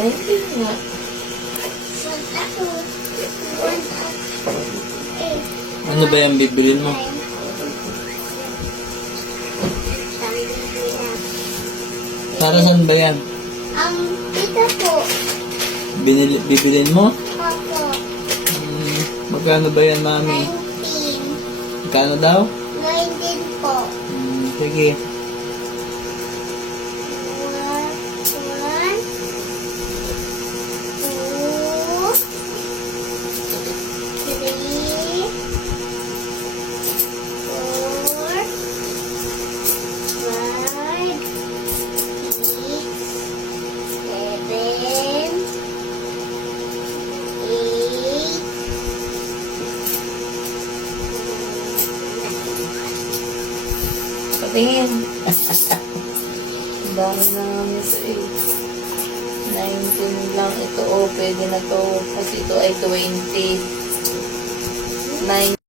19 nga. Ano ba yung bibilin mo? Para saan ba yan? Ito po. Bibilin mo? Opo. Magkano ba yan, mami? 19. Magkano daw? 19 po. Sige. 2, 3, 4, 5, 6, 7, 8, Patingin. Dami na namin sa 8. 19 lang ito. O, pwede na to. Kasi ito ay 20. 9.